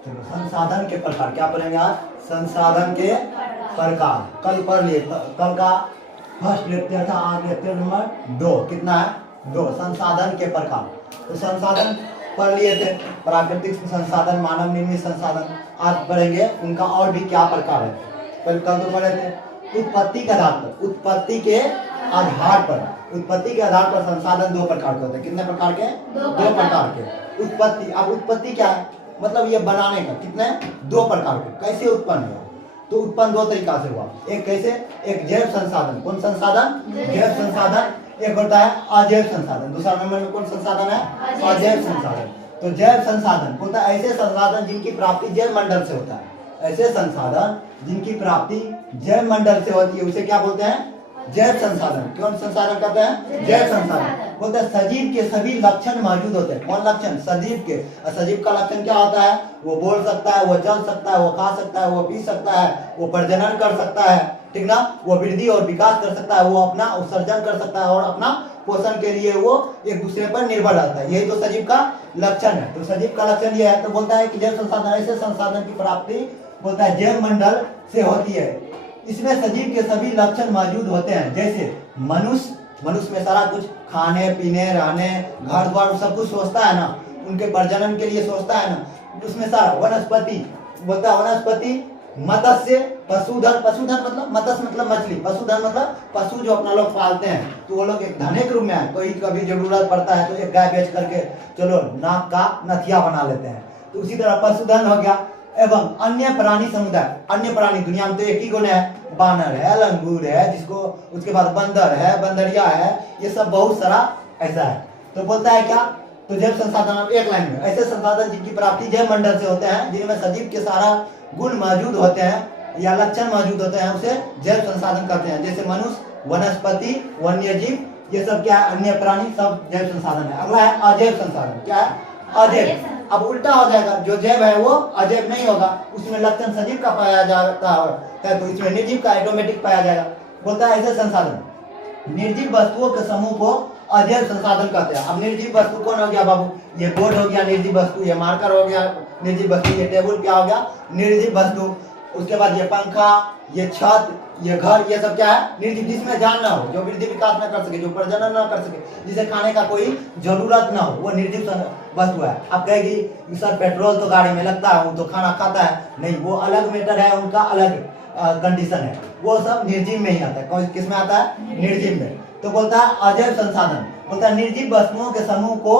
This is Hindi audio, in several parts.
चलो संसाधन के प्रकार क्या पढ़ेंगे आज? संसाधन के प्रकार। कल पढ़ लिए, कल का फर्स्ट लेक्चर था, आज लेक्चर नंबर 2। कितना है? 2। संसाधन के प्रकार। तो संसाधन पढ़ लिए थे, प्राकृतिक संसाधन, मानव निर्मित संसाधन। आज पढ़ेंगे उनका और भी क्या प्रकार है। कल तो पढ़े थे उत्पत्ति के आधार पर। उत्पत्ति के आधार पर, उत्पत्ति के आधार पर संसाधन 2 प्रकार के होते हैं। कितने प्रकार के? 2 प्रकार के। उत्पत्ति, अब उत्पत्ति क्या है? मतलब ये बनाने का। कितने? 2 प्रकार के। कैसे उत्पन्न हुआ? तो उत्पन्न 2 तरीका से हुआ। एक कैसे? एक जैव संसाधन। कौन संसाधन? जैव संसाधन। एक होता है अजैव संसाधन। दूसरा नंबर में कौन संसाधन है? अजैव संसाधन। तो जैव संसाधन होता है ऐसे संसाधन जिनकी प्राप्ति जैव मंडल से होता है। ऐसे संसाधन जिनकी प्राप्ति जैव मंडल से होती है उसे क्या बोलते हैं? जैव संसाधन। कौन संसाधन कहते हैं? जैव संसाधन। बोलते हैं सजीव के सभी लक्षण मौजूद होते हैं। कौन लक्षण? सजीव के। सजीव का लक्षण क्या होता है? वो बोल सकता है, वो चल सकता है, वो खा सकता है, वो पी सकता है, वो प्रजनन कर सकता है, ठीक ना, वो वृद्धि और विकास कर सकता है, वो अपना उत्सर्जन कर सकता है और अपना पोषण के लिए वो एक दूसरे पर निर्भर रहता है। यही तो सजीव का लक्षण है। तो सजीव का लक्षण ये है। तो बोलता है कि जैव संसाधन ऐसे संसाधन की प्राप्ति बोलता है जैव मंडल से होती है। इसमें सजीव के सभी लक्षण मौजूद होते हैं। जैसे मनुष्य में सारा कुछ खाने पीने रहने घर द्वार सब कुछ सोचता है ना, उनके प्रजनन के लिए सोचता है ना। उसमें सारा वनस्पति बोलता है, वनस्पति, मत्स्य, पशुधन। पशुधन मतलब मत्स्य मतलब मछली, पशुधन मतलब पशु जो अपना लोग पालते हैं। तो वो लोग एक धने के रूप में है। कोई कभी जरूरत पड़ता है तो एक गाय बेच करके चलो नाक का नथिया बना लेते हैं। तो उसी तरह पशुधन हो गया। एवं अन्य प्राणी समुदाय। अन्य प्राणी दुनिया में तो एक ही गुण है, बानर है, लंगूर है, जिसको उसके बाद बंदर है, बंदरिया है, ये सब बहुत सारा ऐसा है। तो बोलता है क्या? तो जैव संसाधन एक लाइन में ऐसे संसाधन जिनकी प्राप्ति जैव मंडल से होते हैं, जिनमें सजीव के सारा गुण मौजूद होते हैं या लक्षण मौजूद होते हैं, उसे जैव संसाधन कहते हैं। जैसे मनुष्य, वनस्पति, वन्य जीव, ये सब क्या है? अन्य प्राणी, सब जैव संसाधन है। अगला है अजैव संसाधन। क्या है? अजैव। अब उल्टा हो जाएगा, जो जैव है वो अजैव नहीं होगा, उसमें लक्षण सजीव का पाया जाता है तो इसमें निर्जीव का ऑटोमेटिक पाया जाएगा। बोलता है ऐसे संसाधन निर्जीव वस्तुओं के समूह को अजैव संसाधन कहते हैं। अब निर्जीव वस्तु कौन हो गया बाबू? ये बोर्ड हो गया निर्जीव वस्तु, ये मार्कर हो गया निर्जीव वस्तु, ये टेबल क्या हो गया? निर्जीव वस्तु। उसके बाद ये पंखा, ये छत, ये घर, ये सब क्या है? निर्जीव। जिसमें जान ना हो, जो वृद्धि विकास ना कर सके, जो प्रजनन ना कर सके, जिसे खाने का कोई जरूरत ना हो, वो निर्जीव वस्तु है। आप कहेगी सर पेट्रोल तो गाड़ी में लगता है, वो तो खाना खाता है। नहीं, वो अलग मैटर है, उनका अलग कंडीशन है। वो सब निर्जीव में ही आता है। किस में आता है? निर्जीव में। तो बोलता है अजैव संसाधन। बोलता है निर्जीव वस्तुओं के समूह को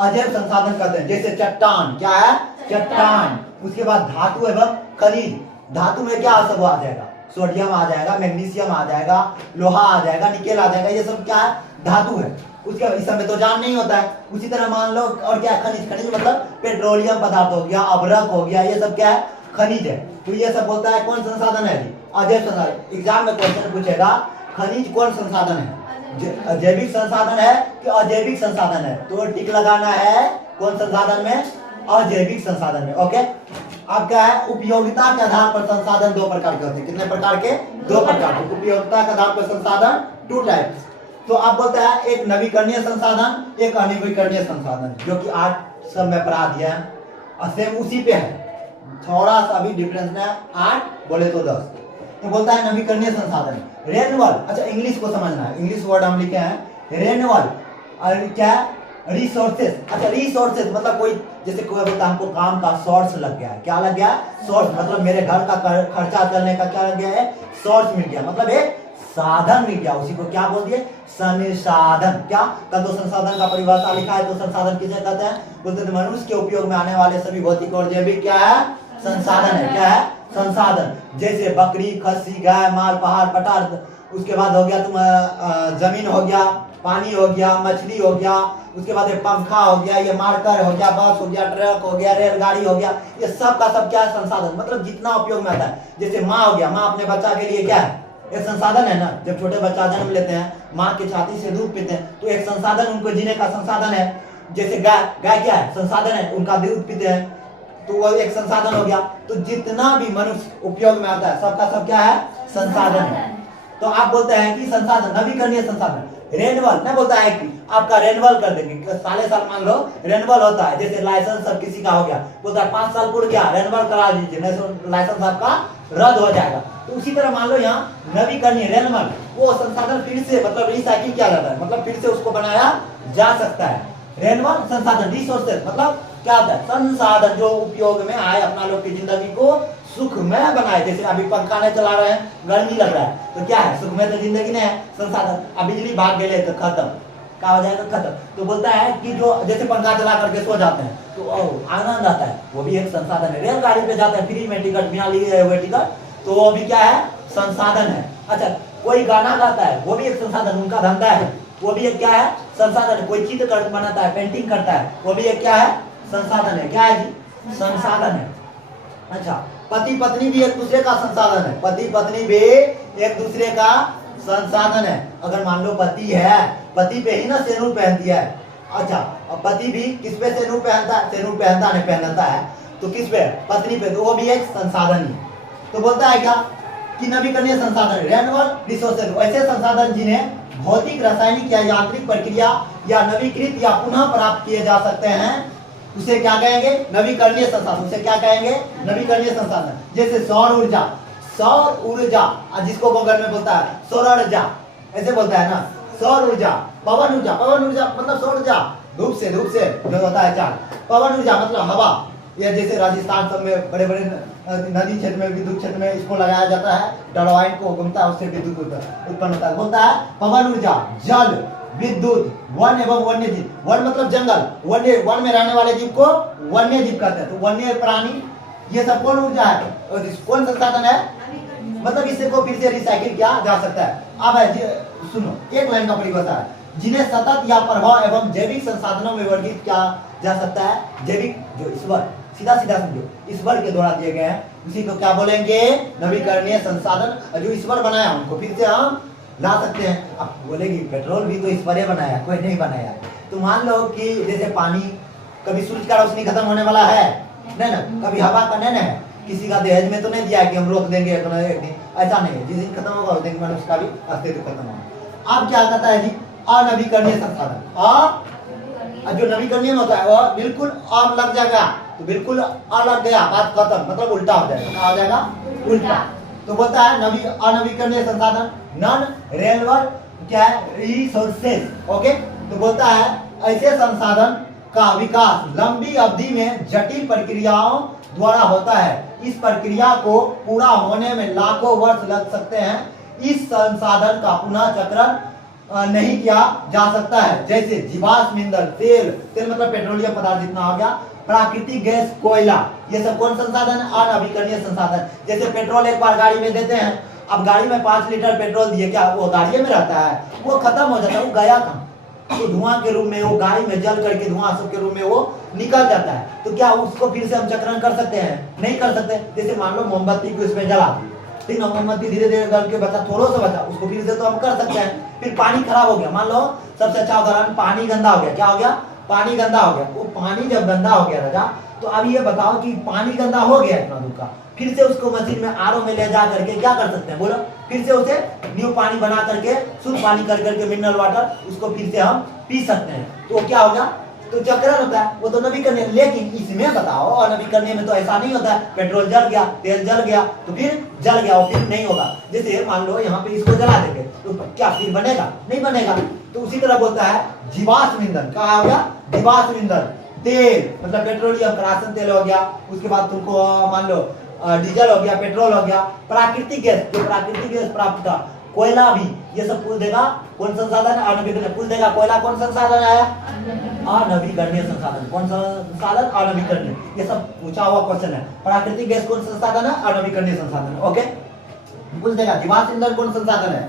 अजैव संसाधन कहते हैं। जैसे चट्टान। क्या है? चट्टान। उसके बाद धातु एवं खनिज। धातु में क्या सब आ जाएगा? सोडियम आ जाएगा, मैग्नीशियम आ जाएगा, लोहा आ जाएगा, निकेल आ जाएगा। ये सब क्या है? धातु है। उसके इस समय तो जान नहीं होता है। उसी तरह मान लो और क्या? खनिज। खनिज मतलब पेट्रोलियम पदार्थ हो गया, अभ्रक हो गया, ये सब क्या है? खनिज है। तो ये सब बोलता है कौन संसाधन है? अजैव संसाधन। एग्जाम में क्वेश्चन पूछेगा खनिज कौन संसाधन है? जैविक संसाधन है कि अजैविक संसाधन है? तो टिक लगाना है कौन संसाधन में? अजैविक संसाधन में। ओके। अब क्या है? उपयोगिता के आधार पर संसाधन 2 प्रकार के होते हैं। कितने प्रकार के? 2 प्रकार के। उपयोगिता के आधार पर संसाधन 2 टाइप्स। तो आप बोलते हैं एक नवीकरणीय संसाधन, एक अनवीकरणीय संसाधन, जो कि 8 सब में पढ़ा दिया है और सेम उसी पे है, थोड़ा सा भी डिफरेंस है। 8 बोले तो 10। तो बोलता है नवीकरणीय संसाधन रेन्यूअल। अच्छा, इंग्लिश को समझना है। इंग्लिश वर्ड हम लिखे हैं रेन्यूअल। और क्या? रिसोर्सेस। अच्छा, रिसोर्सेस मतलब कोई जैसे कोई बोलता है हमको काम का सोर्स लग गया है। क्या लग गया? सोर्स। मतलब मेरे घर का खर्चा चलने का क्या लग गया है? सोर्स मिल गया। मतलब एक साधन मिल गया। उसी को क्या बोल दिए? संसाधन। क्या? कल तो संसाधन का परिभाषा लिखा है। तो संसाधन किसे कहते हैं? बोलते थे मनुष्य के उपयोग में आने वाले सभी भौतिक और जैविक क्या है? संसाधन है। क्या है? संसाधन। जैसे बकरी, खस्सी, गाय, माल, पहाड़, पठार। उसके बाद हो गया तुम जमीन हो गया, पानी हो गया, मछली हो गया, उसके बाद ये पंखा हो गया, ये मार्कर हो गया, बस हो गया, ट्रक हो गया, रेलगाड़ी हो गया। ये सब का सब क्या है? संसाधन। मतलब जितना उपयोग में आता है। जैसे माँ हो गया, माँ अपने बच्चा के लिए क्या है? एक संसाधन है ना। जब छोटे बच्चा जन्म लेते हैं, माँ की छाती से दूध पीते हैं, तो एक संसाधन, उनको जीने का संसाधन है। जैसे गाय, गाय क्या है? संसाधन है, उनका दूध पीते हैं, तो वो एक संसाधन हो गया। तो जितना भी मनुष्य उपयोग में आता है, सबका सब क्या है? संसाधन है। तो आप बोलते हैं कि संसाधन नवीकरणीय संसाधन रेनवल नहीं बोलता है कि आपका रेनवल कर देंगे, साले साल मान लो रेनवल होता है, जैसे लाइसेंस सब किसी का हो गया, बोलता है 5 साल पूर्ण गया रेनवल करा दीजिए, नहीं तो लाइसेंस आपका रद्द हो जाएगा। तो उसी तरह मान लो यहाँ नवीकरणीय रेनवल, वो संसाधन फिर से मतलब रिसाइकिल किया जाता है, मतलब फिर से उसको बनाया जा सकता है। रेनवल संसाधन रिसोर्सेज मतलब क्या होता है, संसाधन जो उपयोग में आए, अपना लोग की जिंदगी को सुखमय बनाए। जैसे अभी पंखा नहीं चला रहे हैं, गर्मी लग रहा है, तो क्या है सुखमय तो जिंदगी नहीं है, संसाधन। अब बिजली भाग गए तो खत्म, क्या हो जाएगा खत्म। तो बोलता है कि जो जैसे पंखा चला करके सो जाते हैं तो आनंद आता है, वो भी एक संसाधन है। रेलगाड़ी पे जाते हैं फ्री में टिकट बिना लिए हुए टिकट, तो वो भी क्या है संसाधन है। अच्छा कोई गाना गाता है, वो भी एक संसाधन, उनका धंधा है, वो भी एक क्या है संसाधन है। कोई चित्र बनाता है, पेंटिंग करता है, वो भी एक क्या है संसाधन है। क्या है जी संसाधन है। अच्छा पति पत्नी भी एक दूसरे का संसाधन है, पति पत्नी भी एक दूसरे का संसाधन है। अगर मान लो पति है, पति पे ही ना सेनूर पहनती है, अच्छा पति भी किस पे सेनूर पहनता है, सेनूर पहनता नहीं पहनता है, तो किस पे पत्नी पे, तो वो भी एक संसाधन ही। तो बोलता है क्या कि नवीकरणीय संसाधन रेन्यूएबल रिसोर्सेज, ऐसे संसाधन जिन्हें भौतिक रासायनिक या यांत्रिक प्रक्रिया या नवीकृत या पुनः प्राप्त किए जा सकते हैं, उसे क्या कहेंगे नवीकरणीय संसाधन। उसे क्या कहेंगे नवीकरणीय संसाधन। जैसे सौर ऊर्जा, सौर ऊर्जा जिसको बंगाल में बोलता है सौर ऊर्जा, ऐसे बोलता है ना सौर ऊर्जा। पवन ऊर्जा, पवन ऊर्जा मतलब सौर ऊर्जा, धूप से जो होता है चार। पवन ऊर्जा मतलब हवा, या जैसे राजस्थान सब में बड़े बड़े नदी क्षेत्र में, विद्युत क्षेत्र में इसको लगाया जाता है, टरबाइन को घूमता है, उससे विद्युत उत्पन्न होता है। बोलता है पवन ऊर्जा, जल, विद्युत, वन एवं वन्य जीव। वन मतलब जंगल, वन्य वन में रहने वाले जीव को वन्य जीव कहते हैं। तो वन्य प्राणी ये सब कौन ऊर्जा है, कौन संसाधन है, मतलब इसे को फिर से रिसाइकिल किया जा सकता है। अब है सुनो एक लाइन का परिभाषा है, जिन्हें सतत या प्रभाव एवं जैविक संसाधनों में वर्गीकृत किया जा सकता है। जैविक जो ईश्वर, सीधा सीधा समझो ईश्वर के द्वारा दिए गए हैं, उसी को क्या बोलेंगे नवीकरणीय संसाधन। जो ईश्वर बनाया उनको फिर से हम ला सकते हैं। अब बोलेगी पेट्रोल भी तो ईश्वर ने बनाया, कोई नहीं बनाया। तो मान लो कि जैसे पानी, कभी सूरज का रोशनी खत्म होने वाला है नहीं ना, कभी हवा का नहीं है, किसी का दहेज में तो नहीं दिया कि हम रोक देंगे एक दिन, ऐसा नहीं है। जिस दिन खत्म होगा उस दिन मनुष्य का भी अस्तित्व खत्म होगा। अब क्या कहता है जी अनवीकरणीय संसाधन, जो नवीकरणीय होता है वो बिल्कुल अब लग जाएगा, तो बिल्कुल अलग गया, बात खत्म, मतलब उल्टा हो जाएगा। क्या हो जाएगा उल्टा। तो बोलता है अनवीकरणीय संसाधन नॉन रिन्यूएबल क्या है रिसोर्सेज। ओके, तो बोलता है ऐसे संसाधन का विकास लंबी अवधि में जटिल प्रक्रियाओं द्वारा होता है। इस प्रक्रिया को पूरा होने में लाखों वर्ष लग सकते हैं। इस संसाधन का पुनः चक्रण नहीं किया जा सकता है, जैसे जीवाश्म ईंधन, तेल, तेल मतलब पेट्रोलियम पदार्थ जितना हो गया, प्राकृतिक गैस, कोयला, ये सब कौन संसाधन है अनवीकरणीय संसाधन। जैसे पेट्रोल एक बार गाड़ी में देते हैं, अब गाड़ी में 5 लीटर पेट्रोल दिए, क्या वो गाड़ी में रहता है, वो खत्म हो जाता है, वो गया कहाँ, तो धुआं के रूप में वो गाड़ी में जल करके धुआं सब के रूप में वो निकल जाता है। तो क्या उसको फिर से हम चक्रण कर सकते हैं, नहीं कर सकते। जैसे मान लो मोमबत्ती को इसमें जला दी, ठीक है, मोमबत्ती धीरे धीरे गल के बचा, थोड़ा सा बचा, उसको फिर से तो हम कर सकते हैं। फिर पानी खराब हो गया, मान लो सबसे अच्छा उदाहरण पानी गंदा हो गया, क्या हो गया पानी गंदा हो गया। वो पानी जब गंदा हो गया राजा, तो अब ये बताओ कि पानी गंदा हो गया इतना दूर का, फिर से उसको मशीन में आरओ में ले जा करके क्या कर सकते हैं बोलो, फिर से उसे न्यू पानी बना करके शुद्ध पानी कर करके मिनरल वाटर उसको फिर से हम पी सकते हैं। तो क्या होगा, तो चक्रण होता है, वो तो नवीकरणीय। लेकिन इसमें बताओ अनवीकरणीय में तो ऐसा नहीं होता है, पेट्रोल जल गया, तेल जल गया, तो फिर जल गया, वो फिर नहीं होगा। जैसे मान लो यहाँ पे इसको जला देंगे तो क्या फिर बनेगा, नहीं बनेगा। तो उसी तरह बोलता है जीवाश्म ईंधन, क्या हो गया जीवाश्म ईंधन, तेल मतलब पेट्रोलियम राशन तेल हो गया, उसके बाद तुमको मान लो डीजल हो गया, पेट्रोल हो गया, प्राकृतिक गैस, जो प्राकृतिक गैस प्राप्त था, कोयला भी, ये सब कुल देगा कौन संसाधन है अनवीकरणीय। कुल देगा कोयला कौन संसाधन आया अनवीकरणीय संसाधन, कौन संसाधन अनवीकरणीय। ये सब पूछा हुआ क्वेश्चन है। प्राकृतिक गैस कौन संसाधन है अनवीकरणीय संसाधन। ओके, कुल देगा जीवाश्म ईंधन कौन संसाधन है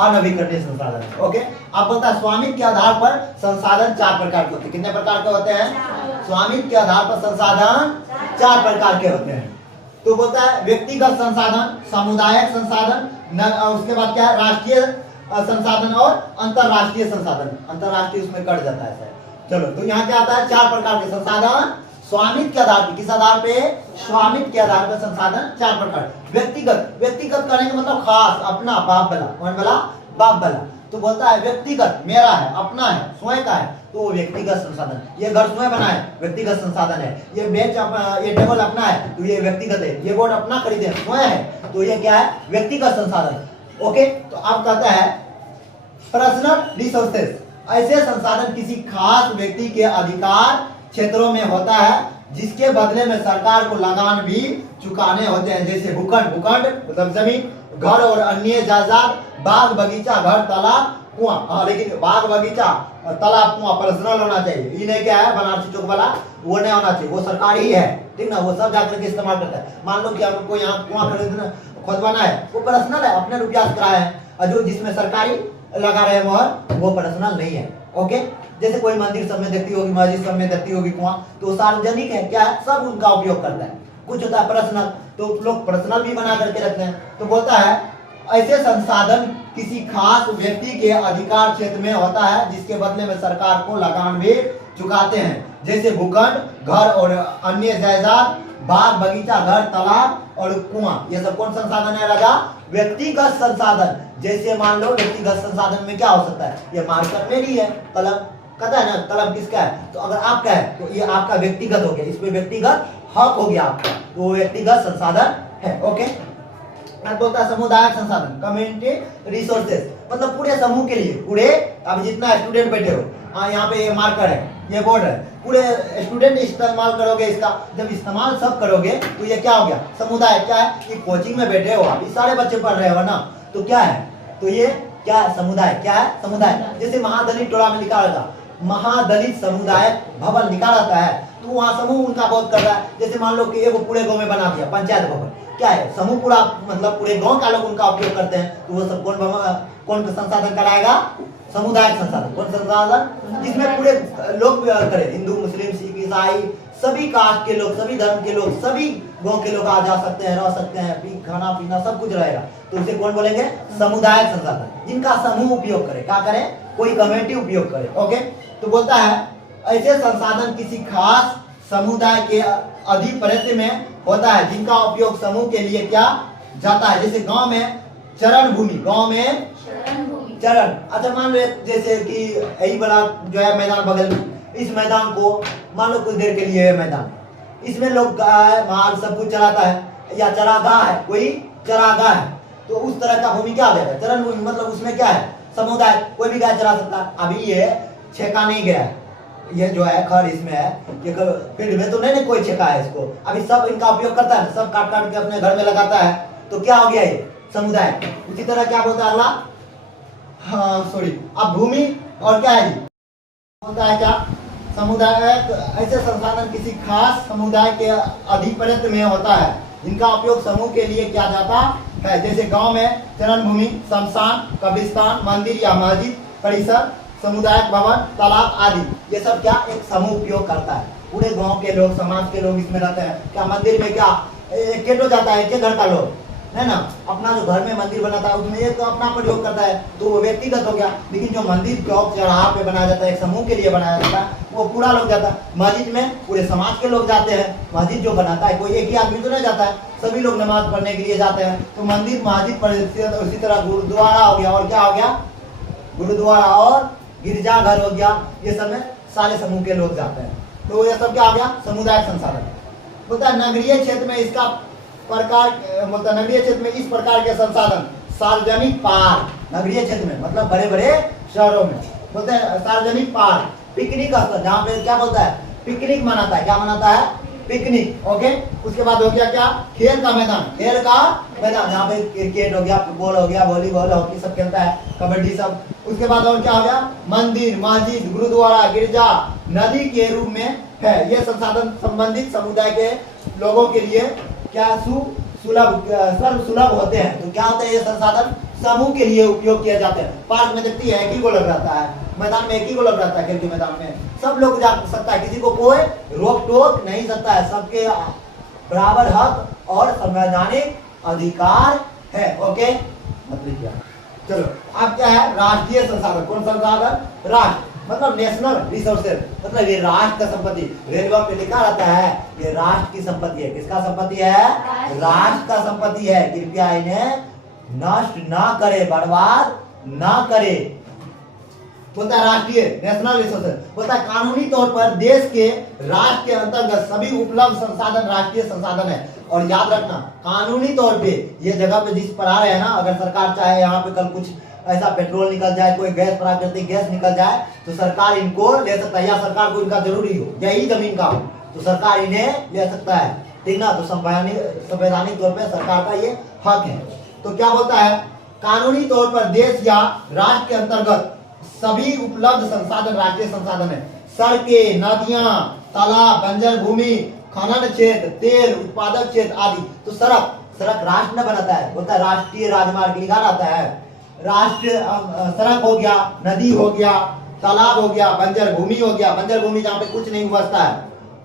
अनवीकरणीय संसाधन। ओके, आप बोलता है स्वामित्व के आधार पर संसाधन 4 प्रकार के होते हैं। कितने प्रकार के होते हैं, स्वामित्व के आधार पर संसाधन 4 प्रकार के होते हैं। तो बोलता है व्यक्तिगत संसाधन, सामुदायिक संसाधन, उसके बाद क्या है राष्ट्रीय संसाधन और अंतरराष्ट्रीय संसाधन। अंतरराष्ट्रीय उसमें कट जाता है। चलो, तो यहाँ क्या आता है 4 प्रकार के संसाधन स्वामित्व के आधार पर। किस आधार पे, स्वामित्व के आधार पर संसाधन 4 प्रकार। व्यक्तिगत, व्यक्तिगत करने का मतलब खास, अपना, बाप वाला, कौन वाला बाप वाला। तो बोलता है व्यक्तिगत, मेरा है, अपना है, स्वयं का है, तो वो व्यक्तिगत संसाधन। ये घर स्वयं बना है, व्यक्तिगत संसाधन है। ये बेंच ये टेबल अपना है, तो ये व्यक्तिगत है। ये बोर्ड अपना खरीदे स्वयं है, तो ये क्या है, व्यक्तिगत संसाधन। ओके, तो अब कहता है पर्सनल रिसोर्सेस, ऐसे संसाधन किसी खास व्यक्ति के अधिकार क्षेत्रों में होता है जिसके बदले में सरकार को लगान भी चुकाने होते हैं, जैसे भूखंड, मतलब जमीन, घर और अन्य जायदाद, बाग बगीचा, घर, तालाब, कुआं। हाँ, लेकिन बाग बगीचा, तालाब, कुआं पर्सनल होना चाहिए। इन्हें क्या है, बनारसी चौक वाला वो नहीं होना चाहिए, वो सरकारी ही है, ठीक ना, वो सब जाकर के इस्तेमाल करता है। मान लो कि आपको यहाँ कुआं खरीदना खोदवाना है, वो पर्सनल है, अपने रुपया से कराया है, और जो जिसमें सरकारी लगा रहे हैं मोहर, वो पर्सनल नहीं है। ओके, जैसे कोई मंदिर सब में देखती होगी, मस्जिद सब में देखती होगी कुआं, तो सार्वजनिक है, क्या है, सब उनका उपयोग करता है। कुछ होता है पर्सनल, तो लोग पर्सनल भी बना करके रखते हैं। तो बोलता है ऐसे संसाधन किसी खास व्यक्ति के अधिकार क्षेत्र में होता है जिसके बदले में सरकार को लगान भी चुकाते हैं, जैसे भूखंड, घर और अन्य जायदाद, बाग बगीचा, घर, तालाब और कुआं। ये सब कौन संसाधन है राजा, व्यक्तिगत संसाधन। जैसे मान लो व्यक्तिगत संसाधन में क्या हो सकता है, ये मार्कर मेरी है, कलम कहता है ना, कलम किसका है, तो अगर आपका है तो ये आपका व्यक्तिगत हो गया, इसमें व्यक्तिगत हक हो गया आपका, तो वो व्यक्तिगत संसाधन है। ओके, बोलता है समुदायिक संसाधन, कम्युनिटी रिसोर्सेज, मतलब पूरे समूह के लिए, पूरे अब जितना स्टूडेंट बैठे हो, हाँ यहाँ पे ये मार्कर है, ये बोर्ड है, पूरे स्टूडेंट इस्तेमाल करोगे इसका, जब इस्तेमाल सब करोगे तो ये क्या हो गया, समुदाय। क्या है, ये कोचिंग में बैठे हो आप, ये सारे बच्चे पढ़ रहे हो ना, तो क्या है, तो ये क्या है, समुदाय। क्या है, समुदाय। जैसे महादलित टोला में लिखा रहता, महादलित समुदाय भवन लिखा रहता है, तो वहाँ समूह उनका बहुत कर रहा है। जैसे मान लो कि ये वो पूरे गांव में बना दिया पंचायत भवन, क्या है, समूह पूरा, मतलब पूरे गांव का लोग उनका उपयोग करते हैं, तो वो सब कौन संसाधन कराएगा, समुदाय संसाधन। कौन संसाधन, जिसमें पूरे लोग करें, हिंदू, मुस्लिम, सिख, ईसाई, सभी कास्ट के लोग, सभी धर्म के लोग, सभी गांव के लोग आ जा सकते हैं, रह सकते हैं, खाना पीना सब कुछ रहेगा, तो उसे कौन बोलेंगे, समुदाय संसाधन। जिनका समूह उपयोग करे, क्या करे, कोई कम्युनिटी उपयोग करे। ओके, तो बोलता है ऐसे संसाधन किसी खास समुदाय के अधिपत्य में होता है जिनका उपयोग समूह के लिए क्या जाता है, जैसे गांव में चरण भूमि, गांव में चरण। अच्छा, मान लो जैसे कि यही बड़ा जो है मैदान बगल में, इस मैदान को मान लो कुछ देर के लिए है मैदान, इसमें लोग गाय माल सब कुछ चराता है, या चरागाह है, कोई चरागाह है, तो उस तरह का भूमि क्या हो जाएगा, चरण भूमि। मतलब उसमें क्या है, समुदाय, कोई भी गाय चरा सकता है। अभी ये छेका नहीं गया है, ये जो है खड़ इसमें है, ये फील्ड में तो नहीं कोई छेका है इसको, अभी सब इनका उपयोग करता है, सब काट काट के अपने घर में लगाता है, तो क्या हो गया ये, समुदाय। उसी तरह क्या बोलता है अगला, हाँ सॉरी, अब भूमि और क्या है, होता है क्या, समुदाय। ऐसे संसाधन किसी खास समुदाय के अधिपत्य में होता है जिनका उपयोग समूह के लिए किया जाता है, जैसे गांव में चरण भूमि, शमशान, कब्रिस्तान, मंदिर या मस्जिद, परिसर, समुदायिक भवन, तालाब आदि। ये सब क्या एक समूह उपयोग करता है, पूरे गांव के लोग, समाज के लोग इसमें रहते हैं। क्या मंदिर में क्या एक हो जाता है, एक घर का लोग है ना, अपना जो घर में मंदिर बनाता है उसमें एक अपना प्रयोग करता है, तो वो व्यक्तिगत हो गया। लेकिन जो मंदिर चौक चौराहा पे बनाया जाता है, एक समूह के लिए बनाया जाता है, वो पूरा लोग जाता है। मस्जिद में पूरे समाज के लोग जाते हैं, मस्जिद जो बनाता है कोई एक ही आदमी तो नहीं जाता है, सभी लोग नमाज पढ़ने के लिए जाते हैं। तो मंदिर मस्जिद पर, उसी तरह गुरुद्वारा हो गया, और क्या हो गया, गुरुद्वारा और गिरजाघर हो गया, ये सब में सारे समूह के लोग जाते हैं, तो ये सब क्या हो गया, समुदाय संसाधन। बोलता है नगरीय क्षेत्र में इसका प्रकार, मतलब नगरीय क्षेत्र में इस प्रकार के संसाधन सार्वजनिक पार्क, नगरीय क्षेत्र में मतलब बड़े बड़े शहरों में बोलते हैं सार्वजनिक पार्क, पिकनिक स्थल, जहाँ पे क्या बोलता है, पिकनिक मनाता है, क्या मनाता है, पिकनिक। ओके, उसके बाद हो गया क्या, खेल का मैदान, खेल का मैदान जहाँ पे क्रिकेट हो गया, फुटबॉल हो गया, वॉलीबॉल, हॉकी सब खेलता है, कबड्डी सब। उसके बाद और क्या हो गया, मंदिर, मस्जिद, गुरुद्वारा, गिरजा, नदी के रूप में है। ये संसाधन संबंधित समुदाय के लोगों के लिए क्या सुलभ होते हैं। तो क्या होते हैं ये संसाधन, समूह के लिए उपयोग किए जाते हैं। पार्क में देखती है एक ही गोलक रहता है, मैदान में एक ही गोलक रहता है, खेल के मैदान में सब लोग जा सकता है, किसी को कोई रोक टोक नहीं सकता है, सबके बराबर हक और संवैधानिक अधिकार है। ओके, मतलब क्या, चलो अब क्या है, राष्ट्रीय संसाधन। कौन संसाधन, राष्ट्र मतलब नेशनल रिसोर्सेज, मतलब ये राष्ट्र का संपत्ति। रेलवे पे लिखा रहता है ये राष्ट्र की संपत्ति है। किसका संपत्ति है, राष्ट्र का संपत्ति है। कृपया इन्हें नष्ट ना करे, बर्बाद ना करे, बोलता है राष्ट्रीय नेशनल रिसोर्सेज, बोलता है कानूनी तौर पर देश के राष्ट्र के अंतर्गत सभी उपलब्ध संसाधन राष्ट्रीय संसाधन है। और याद रखना कानूनी तौर पे ये जगह पे जिस पर आ रहे हैं ना, अगर सरकार चाहे यहाँ पे कल कुछ ऐसा पेट्रोल निकल जाए, कोई गैस प्राकृतिक गैस निकल जाए, तो सरकार इनको ले सकता है, या सरकार को इनका जरूरी हो, यही जमीन का हो, तो सरकार इन्हें ले सकता है, ठीक ना। तो संवैधानिक तौर पर सरकार का ये हक है। तो क्या बोलता है, कानूनी तौर पर देश या राष्ट्र के अंतर्गत सभी उपलब्ध संसाधन राष्ट्रीय संसाधन है। सड़कें, नदियां, तालाब, बंजर भूमि, खनन क्षेत्र, तेल उत्पादक क्षेत्र आदि। तो सड़क राष्ट्र न बनाता है, बोलता है राष्ट्रीय राजमार्ग लिखा रहता है। राष्ट्र सड़क हो गया, नदी हो गया, तालाब हो गया, बंजर भूमि हो गया, बंजर भूमि जहाँ पे कुछ नहीं उगता है।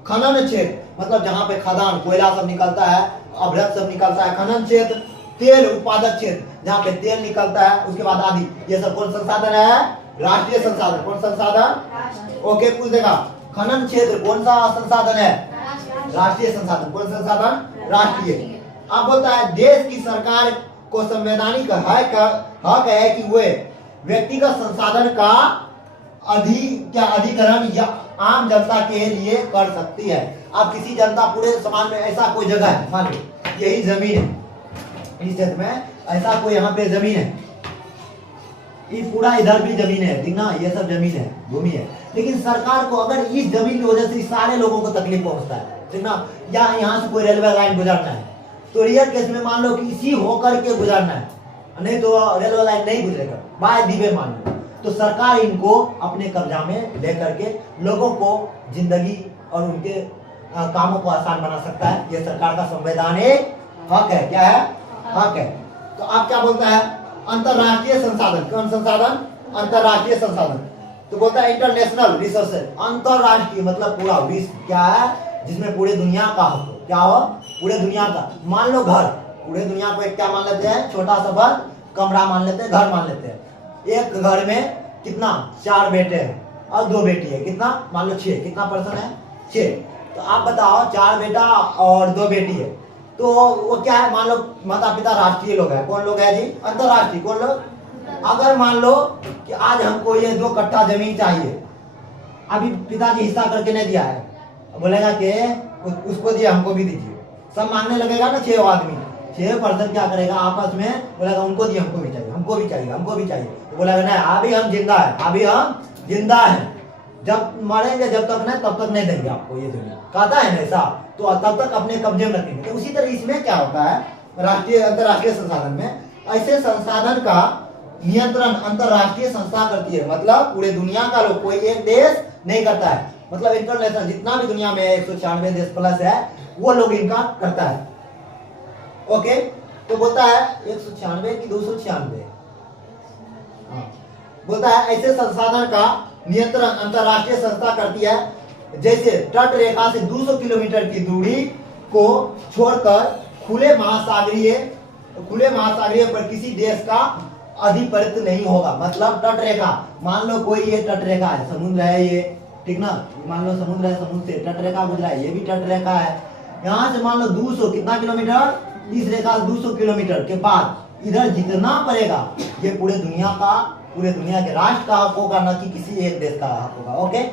खनन क्षेत्र मतलब जहाँ पे खदान कोयला सब निकलता है, अभ्रक सब निकलता है, खनन क्षेत्र। तेल उत्पादक क्षेत्र जहाँ पे तेल निकलता है, उसके बाद आदि। ये सब कौन संसाधन है? राष्ट्रीय संसाधन। कौन संसाधन? ओके, पूछ देगा खनन क्षेत्र कौन सा संसाधन है? राष्ट्रीय संसाधन। कौन संसाधन? राष्ट्रीय। अब बोलता है देश की सरकार को संवैधानिक हक है कि वे व्यक्तिगत संसाधन का अधिग्रहण या आम जनता के लिए कर सकती है। अब किसी जनता पूरे समाज में ऐसा कोई जगह है, मान लो यही जमीन है, इस क्षेत्र में ऐसा कोई यहाँ पे जमीन है, ये पूरा इधर भी जमीन है, ठीक ना, ये सब जमीन है, भूमि है, लेकिन सरकार को अगर इस जमीन की वजह से सारे लोगों को तकलीफ पहुंचता है, ठीक ना, या यहाँ से कोई रेलवे लाइन गुजरना है, तो रियल केस में मान लो कि इसी होकर के गुजरना है, नहीं तो रेलवे लाइन नहीं गुजरेगा, बाय दीवे मान लो, तो सरकार इनको अपने कब्जा में लेकर के लोगों को जिंदगी और उनके कामों को आसान बना सकता है। ये सरकार का संवैधानिक हक है। क्या है? हक है। तो आप क्या बोलता है? अंतरराष्ट्रीय संसाधन। कौन संसाधन? अंतरराष्ट्रीय संसाधन। तो बोलता है इंटरनेशनल रिसोर्सेज। अंतरराष्ट्रीय मतलब पूरा विश्व, क्या है, जिसमें पूरे दुनिया का हो। क्या हो? पूरे दुनिया का। मान लो घर, पूरे दुनिया को एक क्या मान लेते हैं? छोटा सा बंद कमरा मान लेते हैं, घर मान लेते हैं। एक घर में कितना? 4 बेटे हैं और 2 बेटी है, कितना? मान लो 6। कितना पर्सन है? 6। तो आप बताओ 4 बेटा और 2 बेटी है, तो वो क्या है? मान लो माता पिता राष्ट्रीय लोग है। कौन लोग है जी? अंतरराष्ट्रीय। कौन लोग? अगर मान लो कि आज हमको ये 2 कट्ठा जमीन चाहिए, अभी पिताजी हिस्सा करके नहीं दिया है, बोलेगा कि उसको दिया हमको भी दीजिए, सब मांगने लगेगा ना 6 आदमी। 6 पर्सन क्या करेगा? आपस में बोलेगा उनको दिए, हमको भी चाहिए, हमको भी चाहिए, हमको भी चाहिए। तो बोलेगा नहीं, अभी हम जिंदा है, अभी हम जिंदा है, जब मरेंगे जब तक नहीं तब तक नहीं देंगे आपको ये जमीन, कहता है ना ऐसा, तो तब तक अपने कब्जे में रखेंगे। तो उसी तरह इसमें क्या होता है, राष्ट्रीय अंतरराष्ट्रीय संसाधन में ऐसे संसाधन का नियंत्रण अंतरराष्ट्रीय संस्था करती है। मतलब पूरे दुनिया का लोग, कोई एक देश नहीं करता है, मतलब इंटरनेशनल जितना भी दुनिया में 196 देश प्लस है, वो लोग इनका करता है। ओके, तो बोलता है 196 की 296, बोलता है ऐसे संसाधन का नियंत्रण अंतरराष्ट्रीय संस्था करती है। जैसे तट रेखा से 200 किलोमीटर की दूरी को छोड़कर खुले महासागरीय पर किसी देश का अधिपत्य नहीं होगा। मतलब तट रेखा, मान लो कोई ये तट रेखा है, समुद्र है ये, ठीक ना, मान लो समुद्र है, समुद्र से तट रेखा गुजरा है, ये भी तट रेखा है। यहाँ से मान लो 200 कितना किलोमीटर, इस रेखा 200 किलोमीटर के बाद इधर जितना पड़ेगा, ये पूरे दुनिया के राष्ट्र का हक होगा, न कि किसी एक देश का हक होगा। ओके,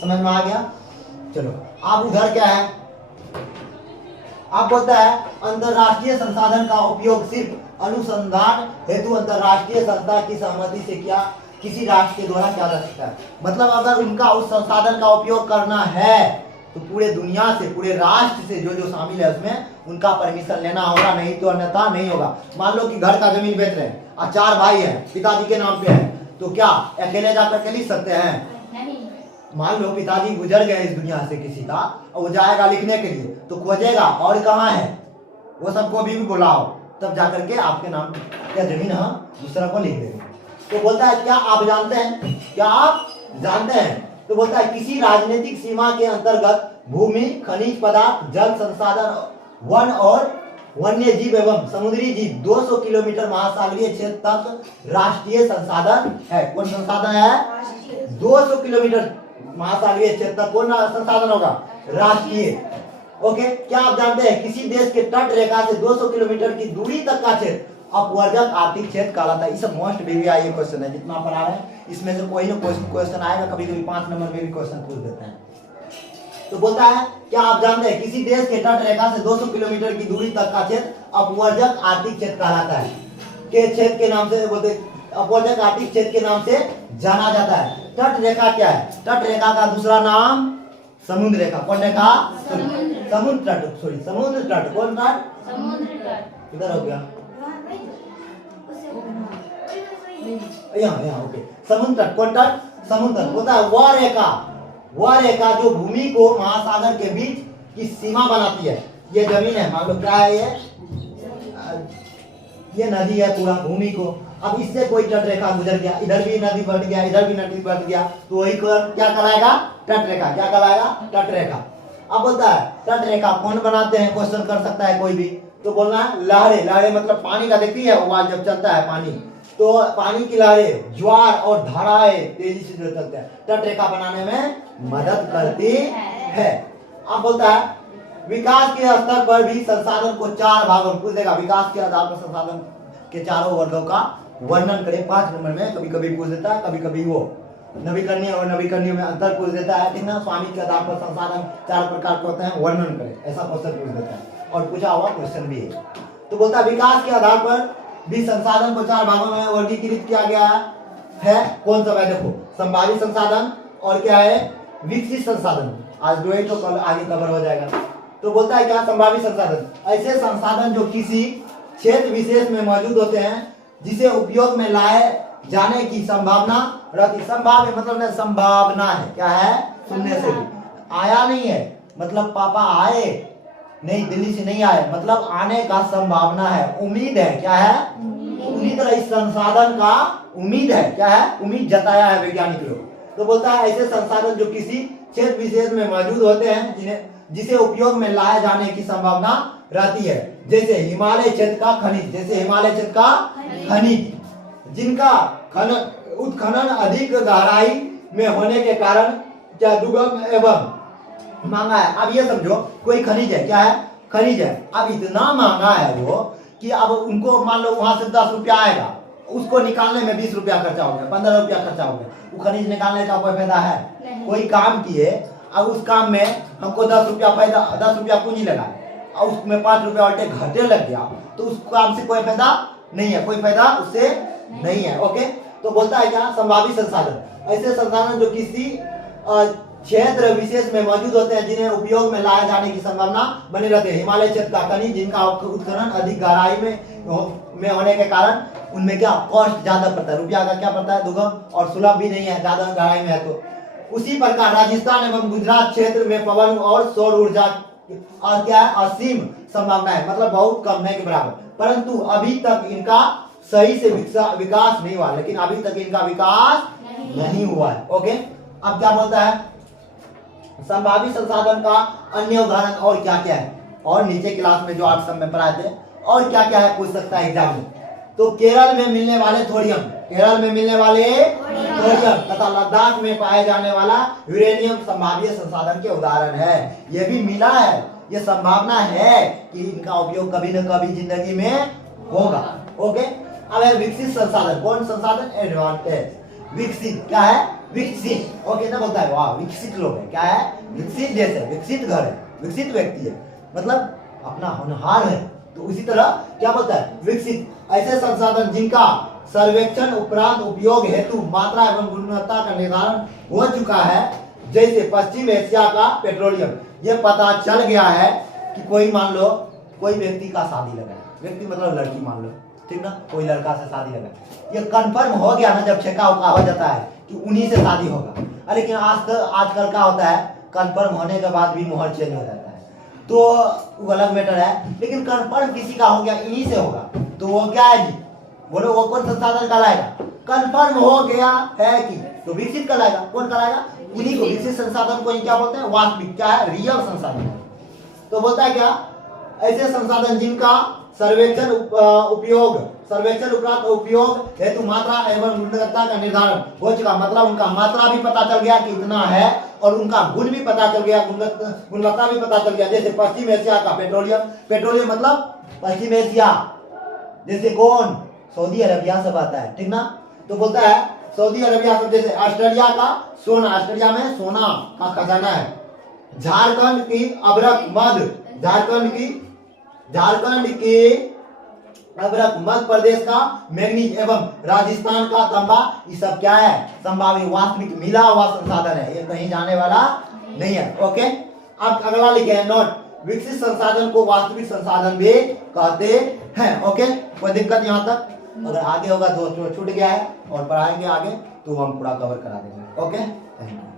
समझ में आ गया? चलो, अब उधर क्या है, आप बोलता है अंतरराष्ट्रीय संसाधन का उपयोग सिर्फ अनुसंधान हेतु अंतरराष्ट्रीय संस्था की सहमति से किसी राष्ट्र के द्वारा किया जा सकता है। मतलब अगर उनका उस संसाधन का उपयोग करना है तो पूरे दुनिया से, पूरे राष्ट्र से जो शामिल है उसमें उनका परमिशन लेना होगा, नहीं तो अन्यथा नहीं होगा। मान लो कि घर का जमीन बेच रहे हैं और 4 भाई हैं, पिताजी के नाम पे है, तो क्या अकेले जाकर के लिख सकते हैं? मान लो पिताजी गुजर गए इस दुनिया से किसी का, और वो जाएगा लिखने के लिए, तो खोजेगा और कहाँ है, वो सबको भी बुलाओ, तब जाकर के आपके नाम क्या जमीन हम दूसरा को लिख देंगे। तो बोलता है क्या आप जानते हैं? क्या आप जानते हैं? तो बोलता है किसी राजनीतिक सीमा के अंतर्गत भूमि, खनिज पदार्थ, जल संसाधन, वन और वन्य जीव एवं समुद्री जीव 200 किलोमीटर महासागरीय क्षेत्र तक राष्ट्रीय संसाधन है। कौन संसाधन है? 200 किलोमीटर महासागरीय क्षेत्र तक कौन संसाधन होगा? राष्ट्रीय। ओके, क्या आप जानते हैं किसी देश के तट रेखा से 200 किलोमीटर की दूरी तक का क्षेत्र अपवर्जक आर्थिक क्षेत्र कहलाता है। इस मोस्ट VVIP क्वेश्चन है, जितना पढ़ा रहे हैं इसमें से कोई ना क्वेश्चन आएगा, कभी कभी 5 नंबर में भी क्वेश्चन पूछ देते हैं। तो बोलता है क्या आप जानते हैं किसी देश के तट रेखा से 200 किलोमीटर की दूरी तक का क्षेत्र अपवर्जक आर्थिक क्षेत्र कहलाता है। के क्षेत्र के नाम से बोलते, अपवर्जक आर्थिक क्षेत्र के नाम से जाना जाता है। तट रेखा क्या है? तट रेखा का दूसरा नाम समुद्र रेखा। कौन रेखा? समुद्र तट, सॉरी समुद्र तट। कौन तट? समुद्र तट। इधर हो गया, यहाँ ओके। समुद्र तट, कौन तट? समुद्र तट होता है वह रेखा जो भूमि को महासागर के बीच की सीमा बनाती है। ये जमीन है, मान लो क्या है ये नदी है पूरा भूमि को। अब इससे कोई तट रेखा गुजर गया, इधर भी नदी बढ़ गया, इधर भी नदी बढ़ गया, तो वही क्या कहलाएगा? तट रेखा। क्या कहलाएगा? तट रेखा। अब बोलता है तट रेखा कौन बनाते हैं? क्वेश्चन कर सकता है कोई भी। तो बोलना है लहरें। लहरें मतलब पानी का, देखती है उबाल जब चलता है पानी, तो पानी की लहरें, ज्वार और धाराएं तेजी से जो चलते हैं, तट रेखा बनाने में मदद करती है। अब बोलता है विकास के स्तर पर भी संसाधन को 4 भागों में पूछ देगा। विकास के आधार पर संसाधन के चारों वर्गों का वर्णन करें। 5 नंबर में कभी कभी पूछ देता है, कभी कभी वो नवीकरणीय और नवीकरणीय में अंतर पूछ देता है। ठीक ना? स्वामी के आधार पर संसाधन 4 प्रकार के होते हैं, वर्णन करें, ऐसा क्वेश्चन पूछ देता है और पूछा हुआ क्वेश्चन भी है। तो बोलता है विकास के आधार पर भी संसाधन को 4 भागों में वर्गीकृत किया गया है। कौन सा है? देखो, संभावित संसाधन और क्या है? विकसित संसाधन। आज दो ही तो कल आगे कवर हो जाएगा। तो बोलता है क्या? संभावित संसाधन ऐसे संसाधन जो किसी क्षेत्र विशेष में मौजूद होते हैं, जिसे उपयोग में लाए जाने की संभावना रहती। संभाव्य मतलब ना संभावना है, क्या है? सुनने से भी आया नहीं है, मतलब पापा आए नहीं, दिल्ली से नहीं आए, मतलब आने का संभावना है, उम्मीद है। क्या है? उम्मीद। इस संसाधन का उम्मीद है, क्या है? उम्मीद जताया है वैज्ञानिक लोग। तो बोलता है ऐसे संसाधन जो किसी क्षेत्र विशेष में मौजूद होते हैं, जिसे उपयोग में लाए जाने की संभावना रहती है। जैसे हिमालय क्षेत्र का खनिज, जैसे हिमालय क्षेत्र का खनिज, जिनका उत्खनन अधिक गहराई में होने के कारण क्या दुर्गम एवं महंगा है। अब ये समझो कोई खनिज है, क्या है? खनिज है। अब इतना महंगा है वो कि अब उनको मान लो वहां से 10 रुपया आएगा, उसको निकालने में 20 रुपया खर्चा हो गया, 15 रुपया खर्चा हो गया। वो खनिज निकालने का कोई फायदा है? कोई काम किए, अब उस काम में हमको 10 रुपया फायदा, 10 रुपया पूंजी लगा और उसमें 5 रुपया उल्टे घाटे लग गया, तो उस काम से कोई फायदा नहीं है, कोई फायदा उससे नहीं है। ओके, तो बोलता है क्या? संभावित संसाधन ऐसे संसाधन जो किसी क्षेत्र विशेष में मौजूद होते हैं, जिन्हें उपयोग में लाए जाने की संभावना बनी रहती है। हिमालय क्षेत्र का खनिज, जिनका उत्खनन अधिक गहराई में होने के कारण उनमें क्या कॉस्ट ज्यादा पड़ता है, रुपया का क्या पड़ता है? दुर्गम और सुलभ भी नहीं है, ज्यादा गहराई में है। तो उसी प्रकार राजस्थान एवं गुजरात क्षेत्र में पवन और सौर ऊर्जा और क्या है? असीम संभावना है, मतलब बहुत कम, नहीं के बराबर। परंतु अभी तक इनका सही से विकास नहीं हुआ, लेकिन अभी तक इनका विकास नहीं हुआ है। ओके, अब क्या बोलता है? संभावित संसाधन का अन्य उदाहरण और क्या क्या है, और नीचे क्लास में जो 8 सब में पढ़ाए थे और क्या क्या है पूछ सकता है एग्जाम में। तो केरल में मिलने वाले थोरियम, केरल में मिलने वाले थोरियम तथा लद्दाख में पाए जाने वाला यूरेनियम संभावित संसाधन के उदाहरण है। ये भी मिला है, ये संभावना है कि इनका उपयोग कभी न कभी जिंदगी में होगा। ओके, अब है विकसित संसाधन। कौन संसाधन? एडवांटेज। विकसित क्या है? विकसित। ओके ना, बोलता है वाह विकसित लोग है, क्या है? विकसित देश है, विकसित घर है, विकसित व्यक्ति है, मतलब अपना होनहार है। तो उसी तरह क्या बोलता है? विकसित ऐसे संसाधन जिनका सर्वेक्षण उपरांत उपयोग हेतु मात्रा एवं गुणवत्ता का निर्धारण हो चुका है, जैसे पश्चिम एशिया का पेट्रोलियम। ये पता चल गया है कि कोई मान लो कोई व्यक्ति का शादी लगा, व्यक्ति मतलब लड़की मान लो, ठीक ना, कोई लड़का से शादी लगा, ये कंफर्म हो गया ना जब छेका हो जाता है कि उन्हीं से शादी होगा। लेकिन आजकल क्या होता है, कंफर्म होने के बाद भी मोहर चेंज हो जाता है, तो वो अलग मैटर है। लेकिन कंफर्म किसी का हो गया, इन्हीं से होगा, तो वो क्या है जी? बोलो वो कौन संसाधन कहलाएगा? कंफर्म हो गया है कि, तो विकसित कहलाएगा। कौन कहलाएगा? उन्हीं को। विकसित संसाधन को क्या बोलते हैं? वास्तविक, क्या है? रियल संसाधन है। तो बोलता है क्या? ऐसे संसाधन जिनका सर्वेक्षण उपरांत उपयोग हेतु मात्रा एवं गुणवत्ता का निर्धारण हो चुका, मतलब उनका मात्रा भी पता चल गया कि इतना है और उनका गुण भी पता चल गया, गुणवत्ता भी पता चल गया। जैसे पश्चिम एशिया का पेट्रोलियम, पेट्रोलियम मतलब पश्चिम एशिया, जैसे कौन, सऊदी अरबिया सब आता है, ठीक ना। तो बोलता है सऊदी अरबिया सब, जैसे ऑस्ट्रेलिया का सोना, ऑस्ट्रेलिया में सोना का खजाना है। झारखंड की अभ्रक मध्य, झारखंड की अभ्रक, मध्य प्रदेश का मैग्नीज एवं राजस्थान का तांबा, ये सब क्या है, संभावित वास्तविक मिला हुआ संसाधन है, ये कहीं जाने वाला नहीं है। ओके, अब अगला लिखे हैं नोट, विकसित संसाधन को वास्तविक संसाधन भी कहते हैं। ओके, कोई दिक्कत यहाँ तक? अगर आगे होगा तो छूट गया है और पढ़ाएंगे आगे तो हम पूरा कवर करा देंगे। Okay, thank you.